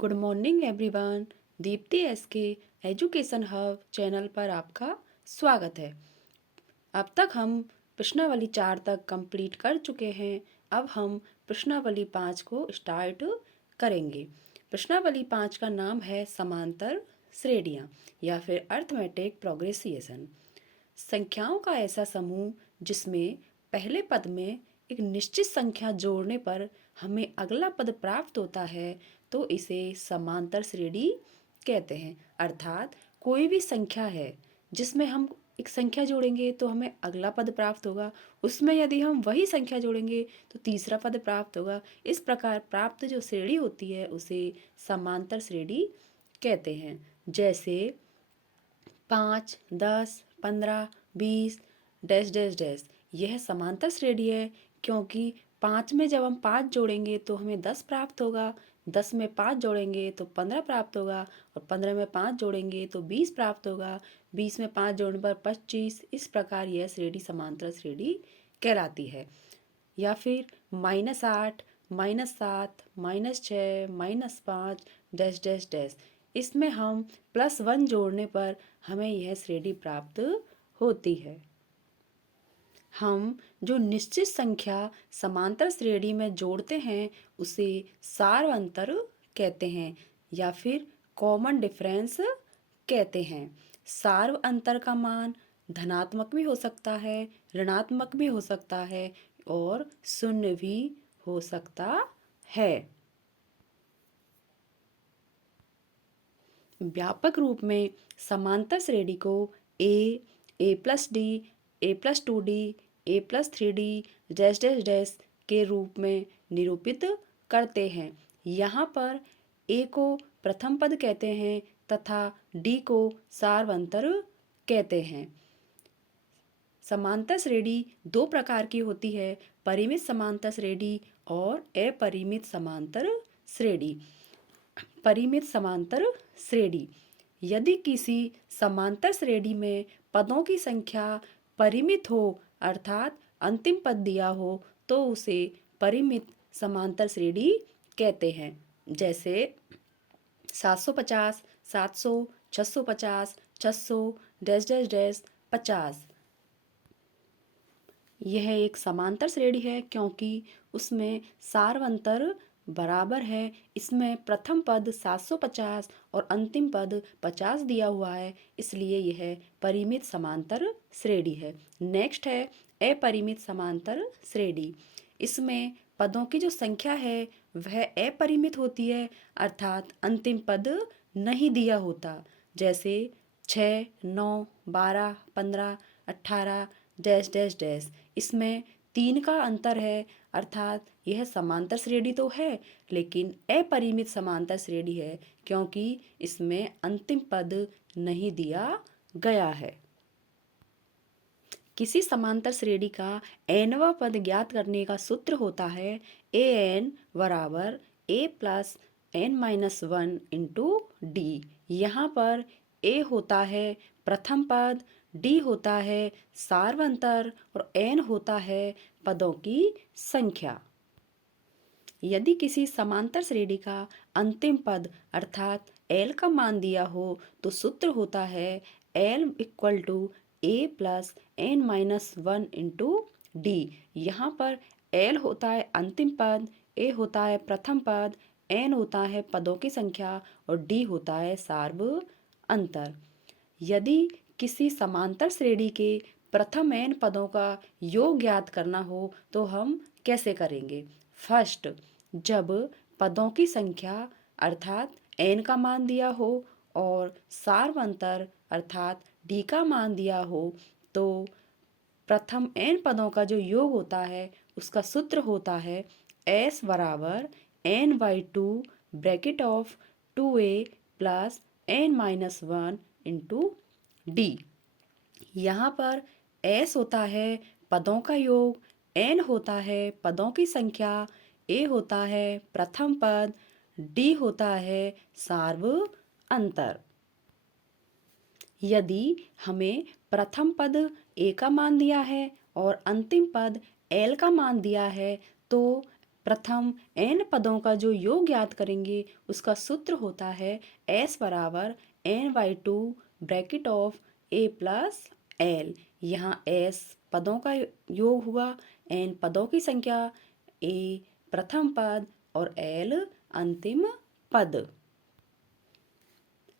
Good morning everyone. Deepti S के education hub channel पर आपका स्वागत है। अब तक हम प्रश्नावली 4 तक कंप्लीट कर चुके हैं। अब हम प्रश्नावली 5 को स्टार्ट करेंगे। प्रश्नावली 5 का नाम है समांतर श्रेणियाँ या फिर अर्थमेटिक प्रोग्रेसिएशन। संख्याओं का ऐसा समूह जिसमें पहले पद में एक निश्चित संख्या जोड़ने पर हमें अगला पद प्राप्त होता है तो इसे समांतर श्रेणी कहते हैं। अर्थात कोई भी संख्या है जिसमें हम एक संख्या जोड़ेंगे तो हमें अगला पद प्राप्त होगा, उसमें यदि हम वही संख्या जोड़ेंगे तो तीसरा पद प्राप्त होगा। इस प्रकार प्राप्त जो श्रेणी होती है उसे समांतर श्रेणी कहते हैं। जैसे 5, 10, 15, 20 डैश डैश डैश, यह समांतर श्रेणी है क्योंकि 5 में जब हम 5 जोड़ेंगे तो हमें 10 प्राप्त होगा, 10 में 5 जोड़ेंगे तो 15 प्राप्त होगा और 15 में 5 जोड़ेंगे तो 20 प्राप्त होगा, 20 में 5 जोड़ने पर 25। इस प्रकार यह श्रेणी समांतर श्रेणी कहलाती है। या फिर -8, -7, -6, -5 डैश डैश डैश, इसमें हम +1 जोड़ने पर हमें यह श्रेणी प्राप्त होती है। हम जो निश्चित संख्या समांतर श्रेणी में जोड़ते हैं उसे सार्व अंतर कहते हैं या फिर कॉमन डिफरेंस कहते हैं। सार्व अंतर का मान धनात्मक भी हो सकता है, ऋणात्मक भी हो सकता है और शून्य भी हो सकता है। व्यापक रूप में समांतर श्रेणी को a+d, a+2d, a+3d dash dash dash के रूप में निरूपित करते हैं। यहाँ पर a को प्रथम पद कहते हैं तथा d को सार्वंतर कहते हैं। समांतर श्रेणी दो प्रकार की होती है, परिमित समांतर श्रेणी और अपरिमित समांतर श्रेणी। परिमित समांतर श्रेणी, यदि किसी समांतर श्रेणी में पदों की संख्या परिमित हो अर्थात अंतिम पद दिया हो तो उसे परिमित समांतर श्रेणी कहते हैं। जैसे 750, 700, 650, 600 डैश डैश डैश 50। यह एक समांतर श्रेणी है क्योंकि उसमें सार्वंतर बराबर है। इसमें प्रथम पद 750 और अंतिम पद 50 दिया हुआ है, इसलिए यह परिमित समांतर श्रेणी है। नेक्स्ट है अपरिमित समांतर श्रेणी। इसमें पदों की जो संख्या है वह अपरिमित होती है अर्थात अंतिम पद नहीं दिया होता। जैसे 6, 9, 12, 15, 18 डैश डैश डैश, इसमें 3 का अंतर है अर्थात यह समांतर श्रेणी तो है लेकिन अपरिमित समांतर श्रेणी है क्योंकि इसमें अंतिम पद नहीं दिया गया है। किसी समांतर श्रेणी का nवां पद ज्ञात करने का सूत्र होता है an बराबर a+n-1 इंटू d। यहाँ पर a होता है प्रथम पद, d होता है सार्वंतर और n होता है पदों की संख्या। यदि किसी समांतर श्रेणी का अंतिम पद अर्थात l का मान दिया हो तो सूत्र होता है l = a+n-1 इंटू d। यहाँ पर l होता है अंतिम पद, a होता है प्रथम पद, n होता है पदों की संख्या और d होता है सार्व अंतर। यदि किसी समांतर श्रेणी के प्रथम n पदों का योग ज्ञात करना हो तो हम कैसे करेंगे? फर्स्ट, जब पदों की संख्या अर्थात n का मान दिया हो और सार्वंतर अर्थात d का मान दिया हो तो प्रथम n पदों का जो योग होता है उसका सूत्र होता है s बराबर n/2 bracket of 2a plus n-1 into d। यहाँ पर s होता है पदों का योग, n होता है पदों की संख्या, a होता है प्रथम पद, d होता है सार्व अंतर। यदि हमें प्रथम पद a का मान दिया है और अंतिम पद l का मान दिया है तो प्रथम n पदों का जो योग ज्ञात करेंगे उसका सूत्र होता है s बराबर n/2 bracket of a plus l। यहाँ s पदों का योग हुआ, n पदों की संख्या, a प्रथम पद और l अंतिम पद।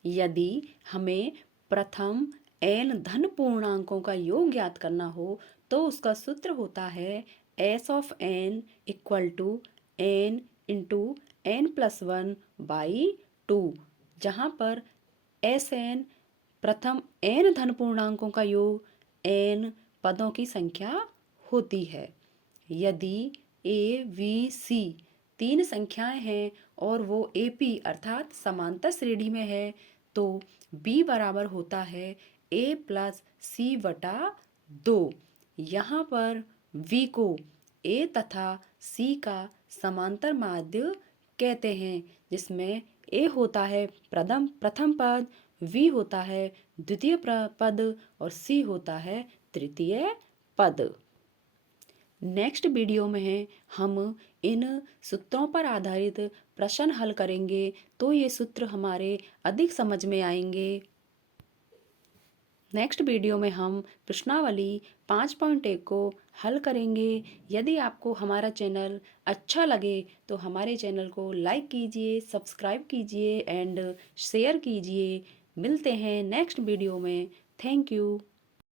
यदि हमें प्रथम n धन पूर्णांकों का योग ज्ञात करना हो तो उसका सूत्र होता है s of n equal to n into n+1/2, जहाँ पर Sn प्रथम n धन पूर्णांकों का योग n पदों की संख्या होती है। यदि a, v, c तीन संख्याएं हैं और वो AP अर्थात समांतर श्रेणी में है तो B बराबर होता है A प्लस C बटा 2। यहाँ पर V को A तथा C का समांतर माध्य कहते हैं, जिसमें A होता है प्रथम पद, V होता है द्वितीय पद और C होता है तृतीय पद। नेक्स्ट वीडियो में हम इन सूत्रों पर आधारित प्रश्न हल करेंगे तो ये सूत्र हमारे अधिक समझ में आएंगे। नेक्स्ट वीडियो में हम प्रश्नावली 5.1 को हल करेंगे। यदि आपको हमारा चैनल अच्छा लगे तो हमारे चैनल को लाइक कीजिए, सब्सक्राइब कीजिए एंड शेयर कीजिए। मिलते हैं नेक्स्ट वीडियो में। Thank you.